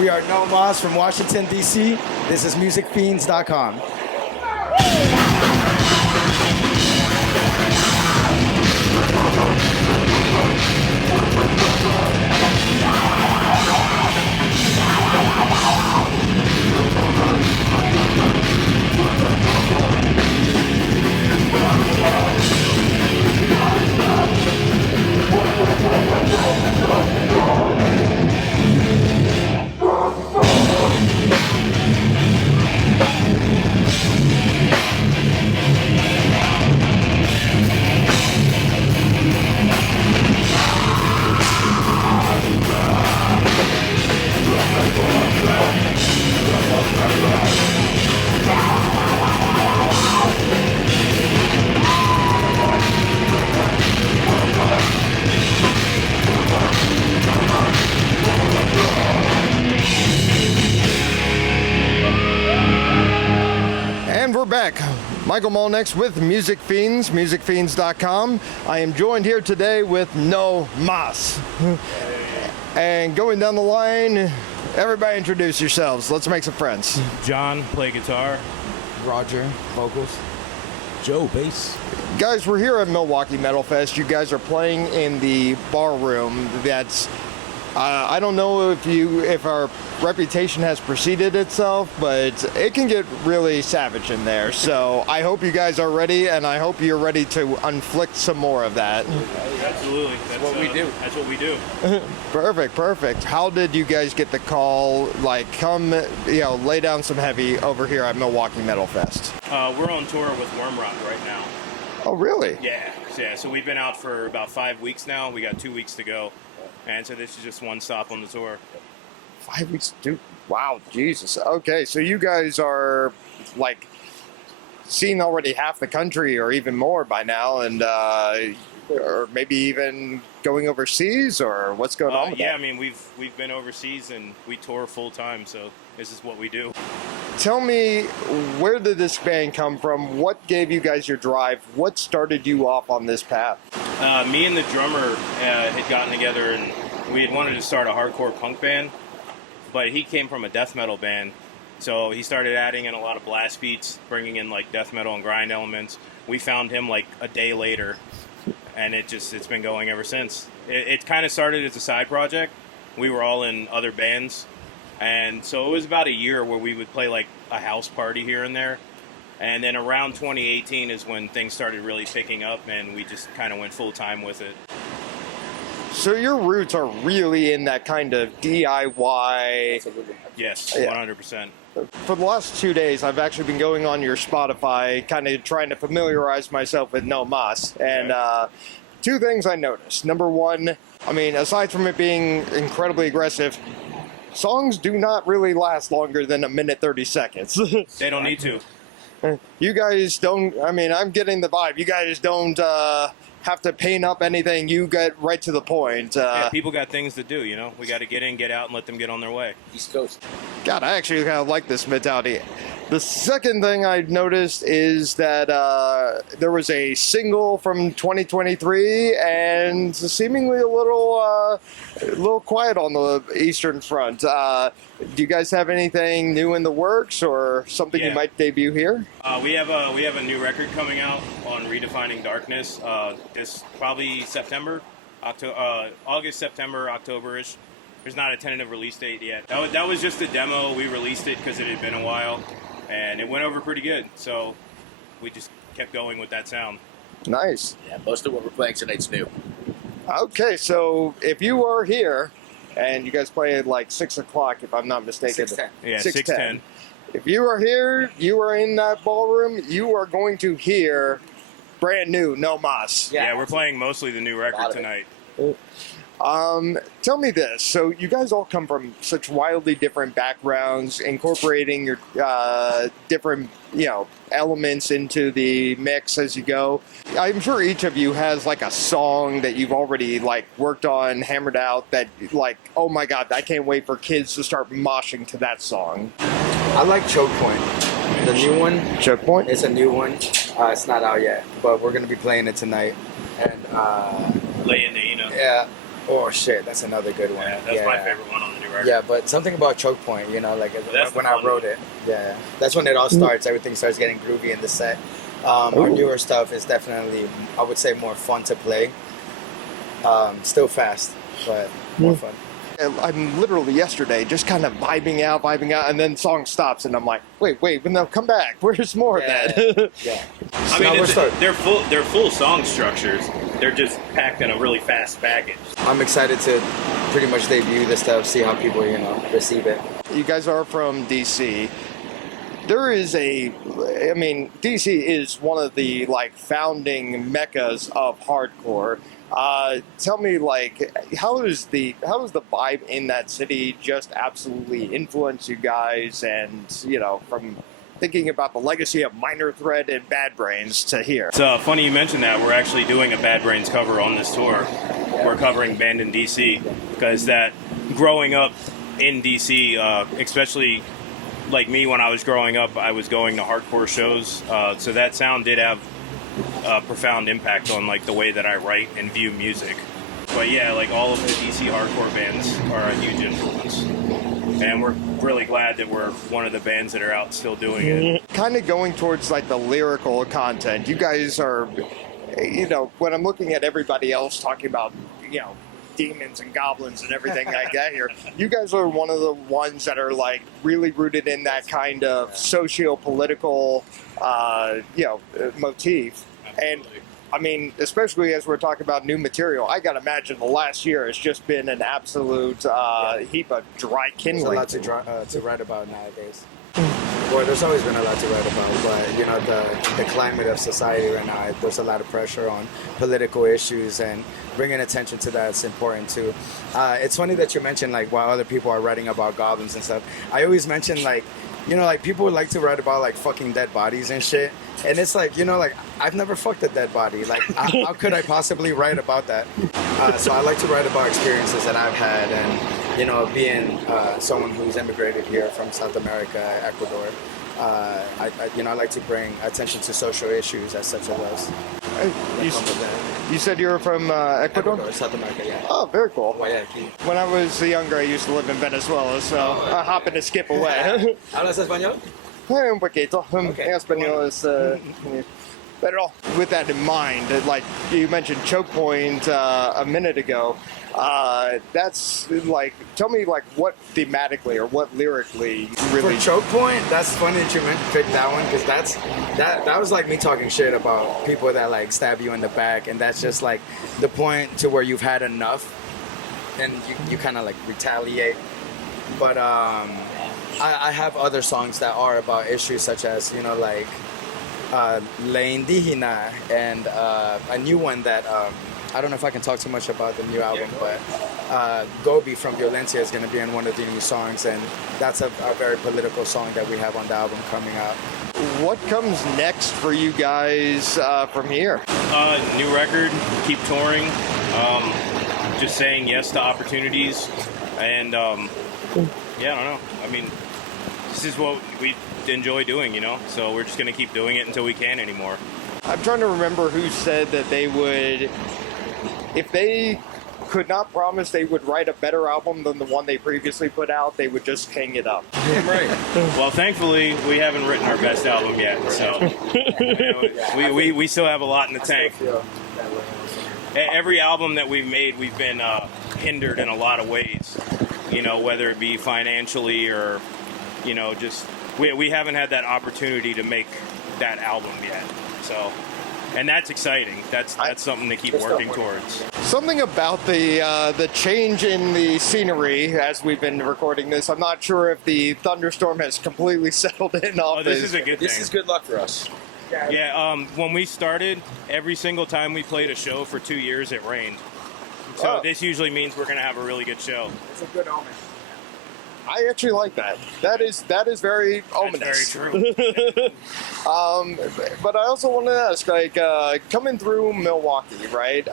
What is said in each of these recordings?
We are No Mas from Washington, D.C. This is musicfiends.com. Michael Molnix with Music Fiends, musicfiends.com. I am joined here today with No Mas. And going down the line, everybody introduce yourselves. Let's make some friends. John, play guitar. Roger, vocals. Joe, bass. Guys, we're here at Milwaukee Metal Fest. You guys are playing in the bar room that's I don't know if our reputation has preceded itself, but it can get really savage in there. So I hope you guys are ready, and I hope you're ready to inflict some more of that. Absolutely. That's what we do. That's what we do. Perfect. How did you guys get the call, like, come, lay down some heavy over here at Milwaukee Metal Fest? We're on tour with Wormrock right now. Oh, really? Yeah. So we've been out for about 5 weeks now. We got 2 weeks to go. And so this is just one stop on the tour. 5 weeks, dude. Wow, Jesus. Okay, so you guys are like seen already half the country or even more by now, and or maybe even going overseas, or what's going on with that? I mean, we've been overseas and we tour full time, so this is what we do. Tell me, where did this band come from? What gave you guys your drive? What started you off on this path? Me and the drummer had gotten together, and we had wanted to start a hardcore punk band, but he came from a death metal band, so he started adding in a lot of blast beats, bringing in like death metal and grind elements. We found him like a day later, and it's been going ever since. It kind of started as a side project. We were all in other bands, and so it was about a year where we would play like a house party here and there. And then around 2018 is when things started really picking up, and we just kind of went full time with it. So your roots are really in that kind of DIY. Absolutely. Yes, Yeah. 100%. For the last 2 days, I've actually been going on your Spotify, kind of trying to familiarize myself with No Mas. And two things I noticed. Number one, I mean, aside from it being incredibly aggressive, songs do not really last longer than a minute 30 seconds. They don't need to. You guys don't, I mean, I'm getting the vibe. You guys don't have to paint up anything. You get right to the point. Yeah, people got things to do, We got to get in, get out, and let them get on their way. East Coast. God, I actually kind of like this mentality. The second thing I noticed is that there was a single from 2023 and seemingly a little quiet on the Eastern Front. Do you guys have anything new in the works or something you might debut here? We have a new record coming out on Redefining Darkness. This probably August, September, October-ish. There's not a tentative release date yet. That was just a demo. We released it because it had been a while, and it went over pretty good. So we just kept going with that sound. Nice. Yeah, most of what we're playing tonight's new. Okay, so if you are here, and you guys play at like 6 o'clock, if I'm not mistaken. 6:10. Yeah, 6:10. If you are here, you are in that ballroom, you are going to hear brand new No Mas. Yeah, we're playing mostly the new record tonight. Tell me this. So you guys all come from such wildly different backgrounds, incorporating your different, elements into the mix as you go. I'm sure each of you has like a song that you've already like worked on, hammered out that like, oh my God, I can't wait for kids to start moshing to that song. I like Choke Point. The new one. Choke Point? It's a new one. It's not out yet, but we're going to be playing it tonight. And Lay in the yeah. Oh shit, that's another good one. Yeah, that's my favorite one on the new new record. Yeah, but something about Choke Point, you know, like That's when the I fun wrote one. it. Yeah, that's when it all starts. Everything starts getting groovy in the set. Our newer stuff is definitely, I would say, more fun to play. Still fast, but more fun. I'm literally yesterday just kind of vibing out, and then song stops, and I'm like, wait, but no, come back. Where's more of that? Yeah. I mean, they're full song structures. They're just packed in a really fast package. I'm excited to pretty much debut this stuff, see how people, you know, receive it. You guys are from DC. There is DC is one of the like founding meccas of hardcore. Tell me, like, how does the vibe in that city just absolutely influence you guys? And you know, from thinking about the legacy of Minor Threat and Bad Brains to here. It's funny you mentioned that. We're actually doing a Bad Brains cover on this tour. We're covering Banned in DC because that growing up in DC, especially like me when I was growing up, I was going to hardcore shows, so that sound did have a profound impact on like the way that I write and view music. But yeah, like all of the DC hardcore bands are a huge influence, and we're really glad that we're one of the bands that are out still doing it. Kind of going towards like the lyrical content. You guys are, you know, when I'm looking at everybody else talking about, you know, demons and goblins and everything like that here, you guys are one of the ones that are like really rooted in that kind of socio-political motif. And I mean, especially as we're talking about new material, I gotta imagine the last year has just been an absolute heap of dry kindling. There's a lot to write about nowadays. Well, there's always been a lot to write about, but you know, the climate of society right now, there's a lot of pressure on political issues, and bringing attention to that is important too. It's funny that you mentioned like while other people are writing about goblins and stuff, I always mention like, you know, like people would like to write about like fucking dead bodies and shit, and it's like, you know, like I've never fucked a dead body. Like how could I possibly write about that? So I like to write about experiences that I've had, and you know, being someone who's immigrated here from South America, Ecuador, I like to bring attention to social issues as such as those. You said you were from Ecuador? South America, yeah. Oh, very cool. Guayaquil. When I was younger, I used to live in Venezuela, so I hop and skip away. ¿Hablas español? Un poquito. Okay. En español es... Pero with that in mind, like you mentioned Choke Point a minute ago, that's like, tell me like what thematically or what lyrically really... For Choke Point, that's funny that you picked that one, because that was like me talking shit about people that like stab you in the back, and that's just like the point to where you've had enough and you kind of like retaliate. But I have other songs that are about issues such as, you know, like La Indígena, and a new one that I don't know if I can talk too much about the new album, but Gobi from Violencia is going to be in one of the new songs, and that's a very political song that we have on the album coming out. What comes next for you guys from here? New record, keep touring, just saying yes to opportunities, and yeah, I don't know. I mean, this is what we enjoy doing, you know, so we're just going to keep doing it until we can't anymore. I'm trying to remember who said that they would, if they could not promise they would write a better album than the one they previously put out, they would just hang it up. Damn right. Well, thankfully, we haven't written our best album yet, so you know, we still have a lot in the tank. Every album that we've made, we've been hindered in a lot of ways, you know, whether it be financially or, you know, just we haven't had that opportunity to make that album yet. So, and that's exciting. That's something to keep working towards. Something about the change in the scenery as we've been recording this. I'm not sure if the thunderstorm has completely settled in. Oh, this is a good thing. This is good luck for us. Yeah, when we started, every single time we played a show for 2 years, it rained. So this usually means we're going to have a really good show. It's a good omen. I actually like that. That is very ominous. That's very true. But I also want to ask, like, coming through Milwaukee, right?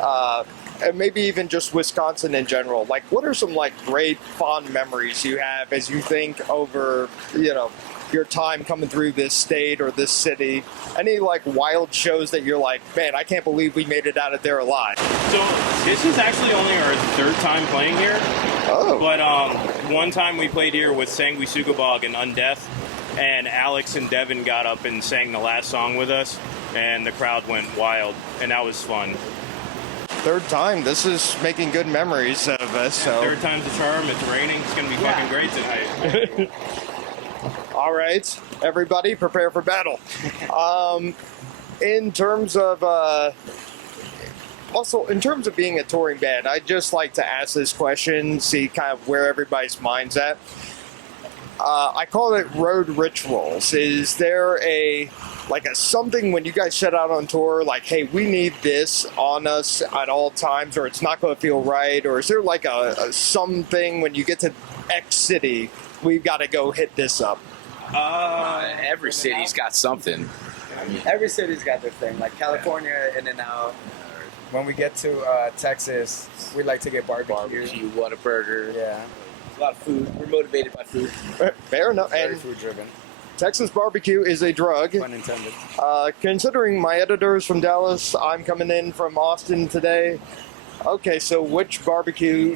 And maybe even just Wisconsin in general. Like, what are some like great fond memories you have as you think over, you know, your time coming through this state or this city? Any like wild shows that you're like, man, I can't believe we made it out of there alive? So this is actually only our third time playing here. Oh. But one time we played here with Sangui Sugabog and Undeath, and Alex and Devin got up and sang the last song with us, and the crowd went wild, and that was fun. Third time. This is making good memories of us. So. Third time's a charm. It's raining. It's going to be fucking great tonight. All right, everybody, prepare for battle. In terms of being a touring band, I'd just like to ask this question, see kind of where everybody's mind's at. I call it road rituals. Is there a something when you guys set out on tour, like, hey, we need this on us at all times, or it's not going to feel right? Or is there like a something when you get to X city, we've got to go hit this up? Every city's got something. Every city's got their thing. Like California, in and out. When we get to Texas, we like to get barbecue. Whataburger. Yeah. A lot of food. We're motivated by food. Fair enough. Very And food driven. Texas barbecue is a drug. Pun intended. Considering my editor's from Dallas, I'm coming in from Austin today. Okay, so which barbecue,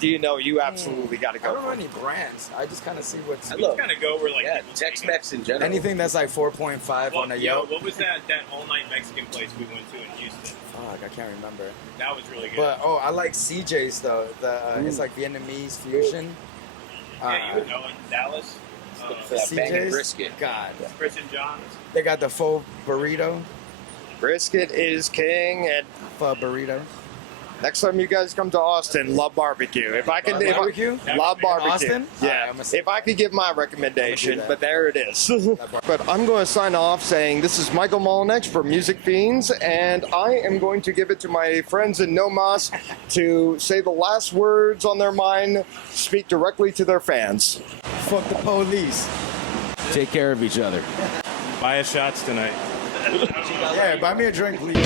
do you know you absolutely got to I go don't know for? any brands. I just kind of see what's... We just kind of go where like people Tex-Mex in general. Anything that's like 4.5 on a Yelp. What was that all-night Mexican place we went to in Houston? Fuck, I can't remember. That was really good. But, I like CJ's, though. It's like Vietnamese fusion. Yeah, you would know in Dallas. For that banging CJ's? brisket. God. Chris and John's. They got the faux burrito. Brisket is king, and Pho burrito. next time you guys come to Austin, love barbecue. If I can, Barbecue? love barbecue. Austin? Yeah. Alright, If I could give my recommendation, that. but there it is. But I'm going to sign off saying this is Michael Molinex for Music Fiends, and I am going to give it to my friends in Nomas to say the last words on their mind, speak directly to their fans. Fuck the police. Take care of each other. Buy us shots tonight. Yeah, buy me a drink, please.